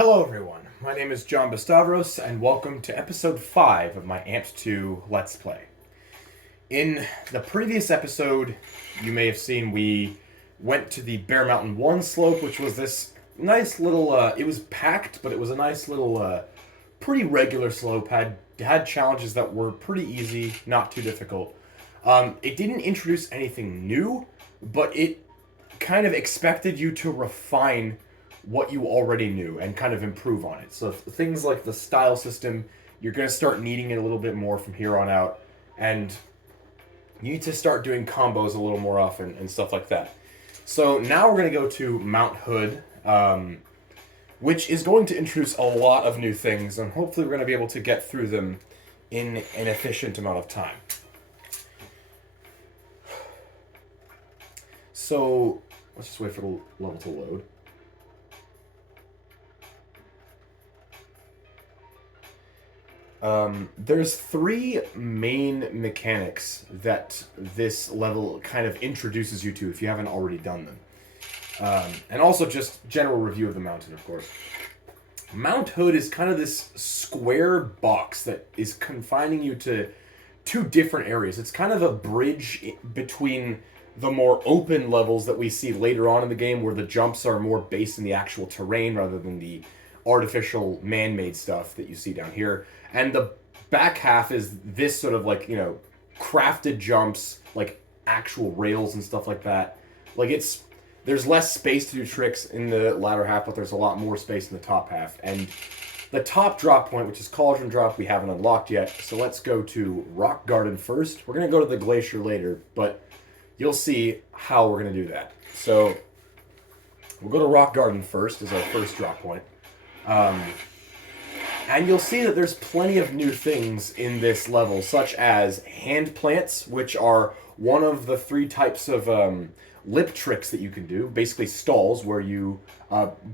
Hello everyone, my name is John Bastavros, and welcome to episode 5 of my Amped 2 Let's Play. In the previous episode, you may have seen we went to the Bear Mountain 1 slope, which was this nice little, it was packed, but it was a nice little, pretty regular slope, had challenges that were pretty easy, not too difficult. It didn't introduce anything new, but it kind of expected you to refine what you already knew and kind of improve on it. So things like the style system, you're going to start needing it a little bit more from here on out, and you need to start doing combos a little more often and stuff like that. So now we're going to go to Mount Hood, which is going to introduce a lot of new things, and hopefully we're going to be able to get through them in an efficient amount of time. So let's just wait for the level to load. There's three main mechanics that this level kind of introduces you to if you haven't already done them. And also just general review of the mountain, of course. Mount Hood is kind of this square box that is confining you to two different areas. It's kind of a bridge between the more open levels that we see later on in the game, where the jumps are more based in the actual terrain rather than the artificial man-made stuff that you see down here. And the back half is this sort of like, crafted jumps, like actual rails and stuff like that. Like there's less space to do tricks in the latter half, but there's a lot more space in the top half. And the top drop point, which is Cauldron Drop, we haven't unlocked yet. So let's go to Rock Garden first. We're going to go to the Glacier later, but you'll see how we're going to do that. So we'll go to Rock Garden first as our first drop point. And you'll see that there's plenty of new things in this level, such as hand plants, which are one of the three types of lip tricks that you can do. Basically stalls, where you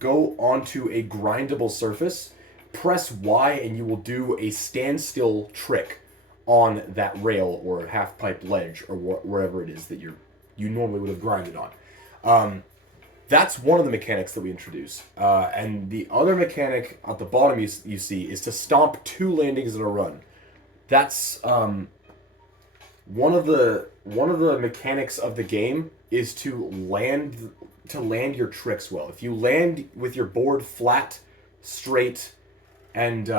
go onto a grindable surface, press Y, and you will do a standstill trick on that rail or half pipe ledge or wherever it is that you normally would have grinded on. That's one of the mechanics that we introduce. And the other mechanic at the bottom you see is to stomp two landings in a run. That's one of the mechanics of the game is to land your tricks well. If you land with your board flat, straight, and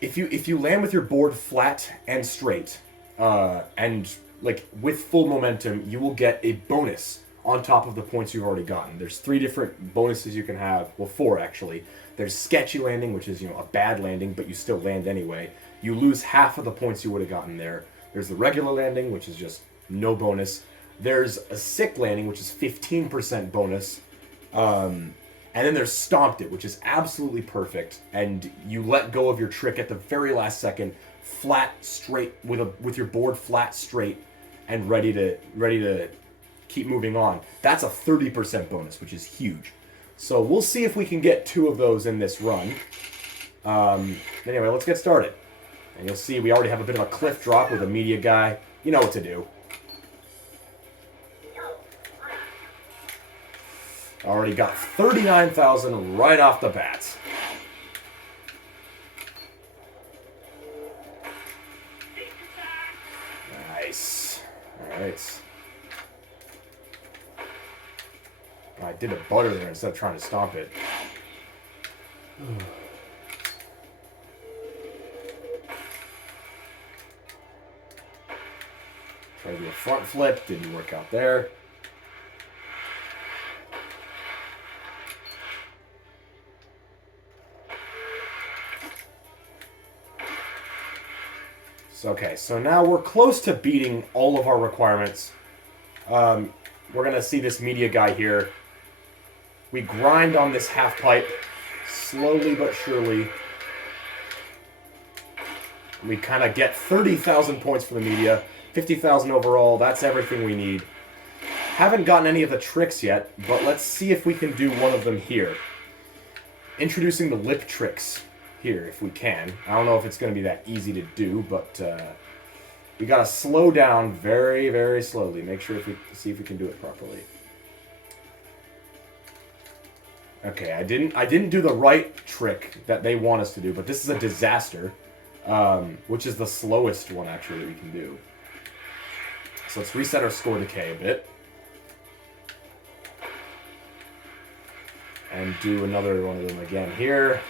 if you land with your board flat and straight, and like with full momentum, you will get a bonus on top of the points you've already gotten. There's three different bonuses you can have. Well, four actually. There's sketchy landing, which is a bad landing, but you still land anyway. You lose half of the points you would have gotten there. There's the regular landing, which is just no bonus. There's a sick landing, which is 15% bonus. And then there's Stomped It, which is absolutely perfect. And you let go of your trick at the very last second, flat, straight, with your board flat, straight, and ready to keep moving on. That's a 30% bonus, which is huge. So we'll see if we can get two of those in this run. Anyway, let's get started. And you'll see we already have a bit of a cliff drop with a media guy. You know what to do. Already got 39,000 right off the bat. Nice. Alright. I did a butter there instead of trying to stomp it. Try to do a front flip, didn't work out there. Okay, so now we're close to beating all of our requirements. We're going to see this media guy here. We grind on this half pipe, slowly but surely. We kind of get 30,000 points for the media, 50,000 overall. That's everything we need. Haven't gotten any of the tricks yet, but let's see if we can do one of them here. Introducing the lip tricks here, if we can. I don't know if it's going to be that easy to do, but we got to slow down very, very slowly. Make sure see if we can do it properly. Okay, I didn't do the right trick that they want us to do, but this is a disaster, which is the slowest one actually that we can do. So let's reset our score decay a bit. And do another one of them again here.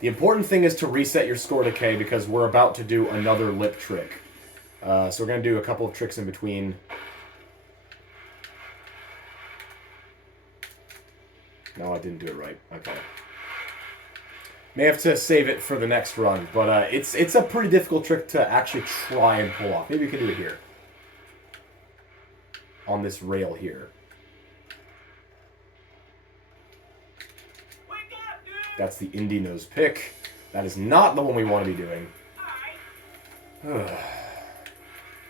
The important thing is to reset your score decay because we're about to do another lip trick. So we're going to do a couple of tricks in between. No, I didn't do it right. Okay. May have to save it for the next run, but it's a pretty difficult trick to actually try and pull off. Maybe we can do it here. On this rail here. That's the indie nose pick. That is not the one we want to be doing.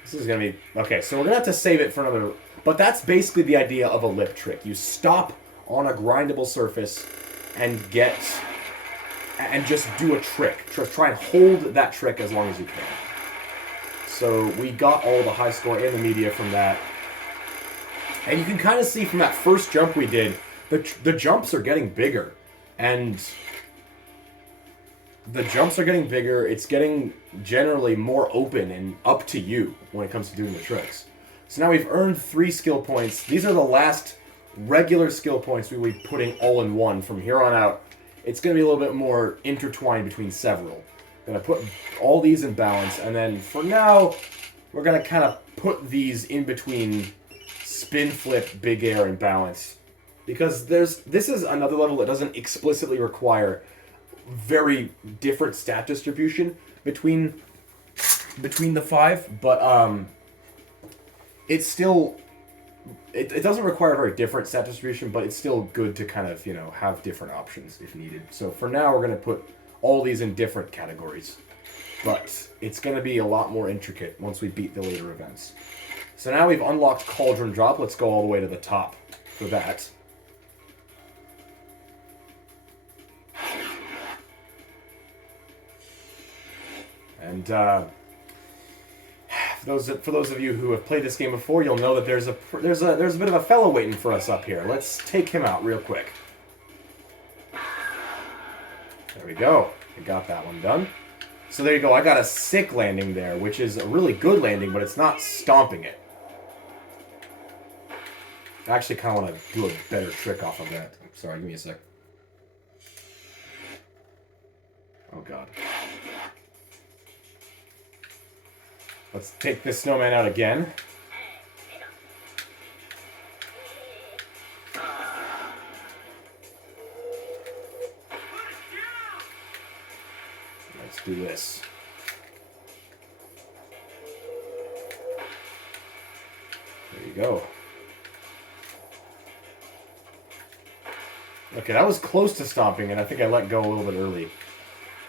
This is going to be... Okay, so we're going to have to save it for another... But that's basically the idea of a lip trick. You stop on a grindable surface and get... And just do a trick. Try and hold that trick as long as you can. So we got all the high score and the media from that. And you can kind of see from that first jump we did, the jumps are getting bigger. And the jumps are getting bigger. It's getting generally more open and up to you when it comes to doing the tricks. So now we've earned 3 skill points. These are the last regular skill points we will be putting all in one. From here on out, it's going to be a little bit more intertwined between several. I'm going to put all these in balance. And then for now, we're going to kind of put these in between spin, flip, big air, and balance. Because this is another level that doesn't explicitly require very different stat distribution between the 5, but it's still it doesn't require a very different stat distribution, but it's still good to kind of have different options if needed. So for now, we're going to put all these in different categories, but it's going to be a lot more intricate once we beat the later events. So now we've unlocked Cauldron Drop. Let's go all the way to the top for that. And for those of you who have played this game before, you'll know that there's a bit of a fellow waiting for us up here. Let's take him out real quick. There we go. I got that one done. So there you go. I got a sick landing there, which is a really good landing, but it's not stomping it. I actually kind of want to do a better trick off of that. Sorry, give me a sec. Oh god. Let's take this snowman out again. Let's do this. There you go. Okay, that was close to stomping, and I think I let go a little bit early.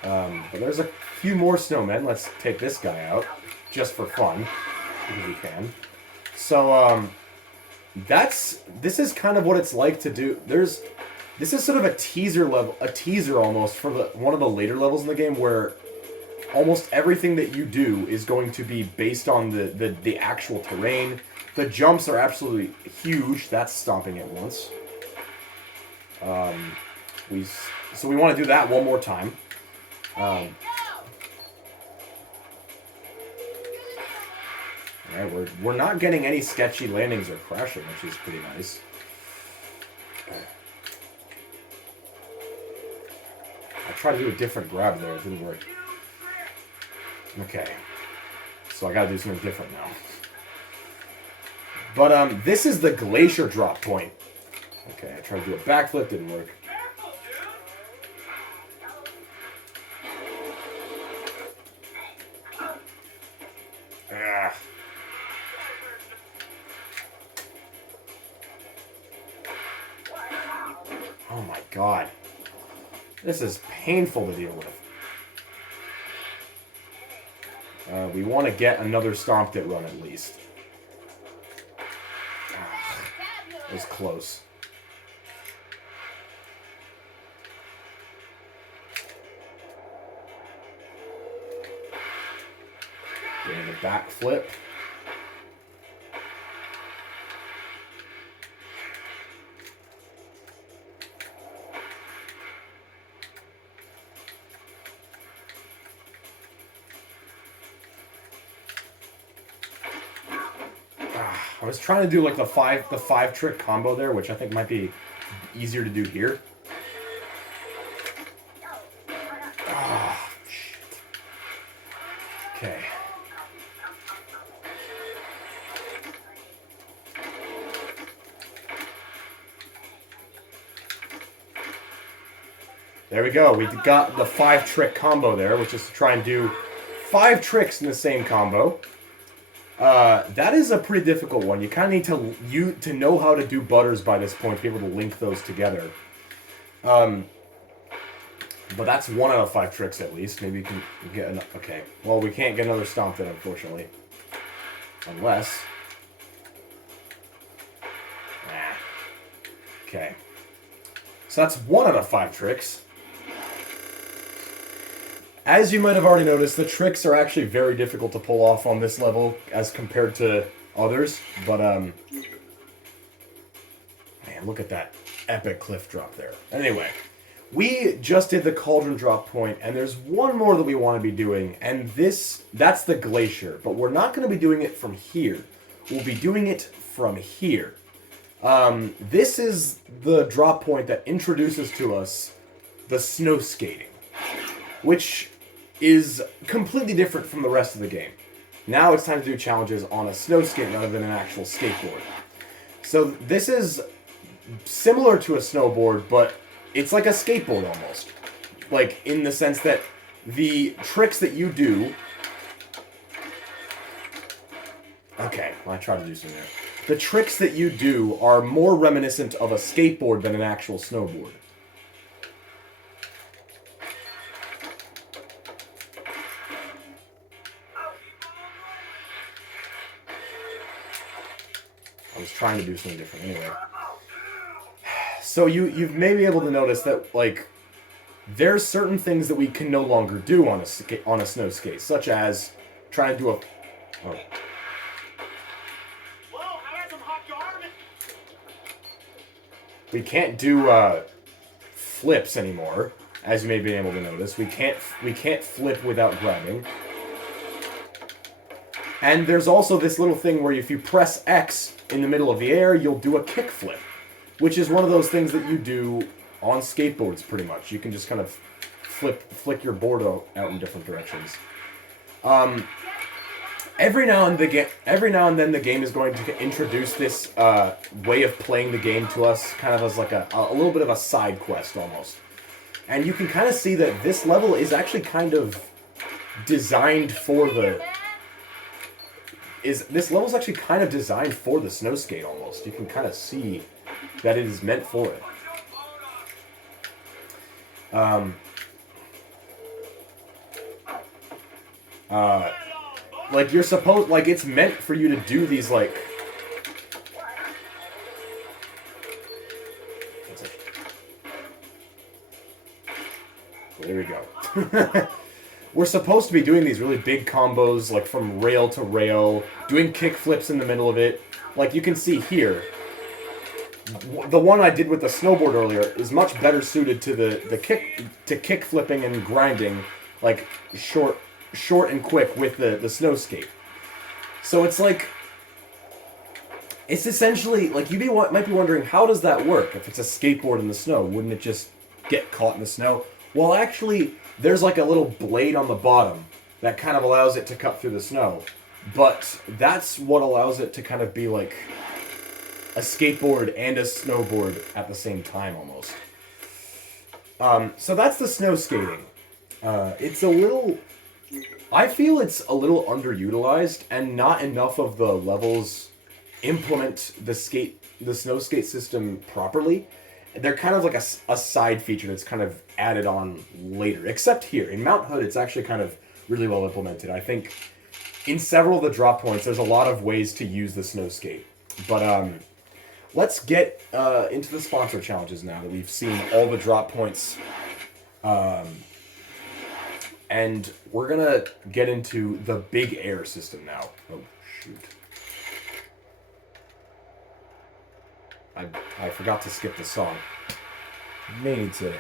But there's a few more snowmen. Let's take this guy out. Just for fun, because we can. So, this is kind of what it's like to do. This is sort of a teaser almost for one of the later levels in the game where almost everything that you do is going to be based on the actual terrain. The jumps are absolutely huge. That's stomping at once. So we want to do that one more time. Alright, we're not getting any sketchy landings or crashing, which is pretty nice. I tried to do a different grab there, it didn't work. Okay. So I gotta do something different now. But this is the glacier drop point. Okay, I tried to do a backflip, didn't work. Oh my god. This is painful to deal with. We want to get another stomped it run at least. It was close. Getting the back flip. I was trying to do like the five trick combo there, which I think might be easier to do here. Ah, shit. Okay. There we go. We got the 5 trick combo there, which is to try and do 5 tricks in the same combo. That is a pretty difficult one. You kind of need to know how to do butters by this point to be able to link those together. But that's 1 out of 5 tricks at least. Maybe you can get an... Okay. Well, we can't get another stomp in, unfortunately. Unless... Nah. Okay. So that's 1 out of 5 tricks. As you might have already noticed, the tricks are actually very difficult to pull off on this level as compared to others. But, man, look at that epic cliff drop there. Anyway, we just did the cauldron drop point, and there's one more that we want to be doing, and that's the glacier. But we're not going to be doing it from here. We'll be doing it from here. This is the drop point that introduces to us the snow skating, which is completely different from the rest of the game. Now it's time to do challenges on a snow skate rather than an actual skateboard. So this is similar to a snowboard, but it's like a skateboard almost. Like, in the sense that the tricks that you do... Okay, I tried to do something there. The tricks that you do are more reminiscent of a skateboard than an actual snowboard. I was trying to do something different anyway. So you've maybe able to notice that, like, there's certain things that we can no longer do on a snow skate, such as trying to do a... Oh. We can't do flips anymore, as you may be able to notice. We can't flip without grabbing. And there's also this little thing where if you press X in the middle of the air, you'll do a kick flip, which is one of those things that you do on skateboards pretty much. You can just kind of flick your board out in different directions. Every now and then the game is going to introduce this way of playing the game to us, kind of as like a little bit of a side quest almost. And you can kind of see that this level is actually kind of designed for the... This level's actually kind of designed for the snow skate almost. You can kind of see that it is meant for it. Like you're supposed, like it's meant for you to do these like. There we go. We're supposed to be doing these really big combos, like from rail to rail, doing kick flips in the middle of it. Like you can see here, the one I did with the snowboard earlier is much better suited to the kick flipping and grinding, like short and quick with the snow skate. So it's like, it's essentially like might be wondering, how does that work if it's a skateboard in the snow? Wouldn't it just get caught in the snow? Well, actually, there's like a little blade on the bottom that kind of allows it to cut through the snow. But that's what allows it to kind of be like a skateboard and a snowboard at the same time almost. So that's the snow skating. It's a little... I feel it's a little underutilized, and not enough of the levels implement the snow skate system properly. They're kind of like a side feature that's kind of added on later. Except here. In Mount Hood, it's actually kind of really well implemented. I think in several of the drop points, there's a lot of ways to use the snow skate. But let's get into the sponsor challenges now that we've seen all the drop points. And we're going to get into the big air system now. Oh, shoot. I forgot to skip the song. May need to